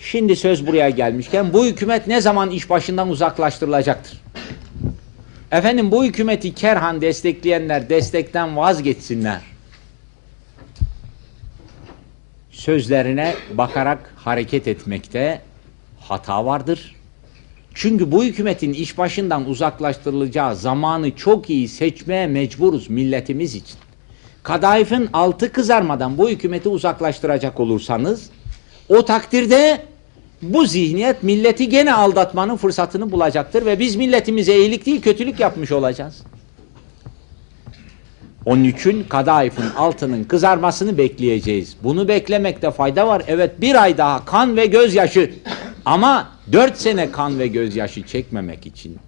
Şimdi söz buraya gelmişken bu hükümet ne zaman iş başından uzaklaştırılacaktır? Efendim bu hükümeti kerhan destekleyenler destekten vazgeçsinler. Sözlerine bakarak hareket etmekte hata vardır. Çünkü bu hükümetin iş başından uzaklaştırılacağı zamanı çok iyi seçmeye mecburuz milletimiz için. Kadayıfın altı kızarmadan bu hükümeti uzaklaştıracak olursanız o takdirde bu zihniyet milleti gene aldatmanın fırsatını bulacaktır ve biz milletimize iyilik değil kötülük yapmış olacağız. Onun için kadayıfın altının kızarmasını bekleyeceğiz. Bunu beklemekte fayda var. Evet bir ay daha kan ve gözyaşı ama dört sene kan ve gözyaşı çekmemek için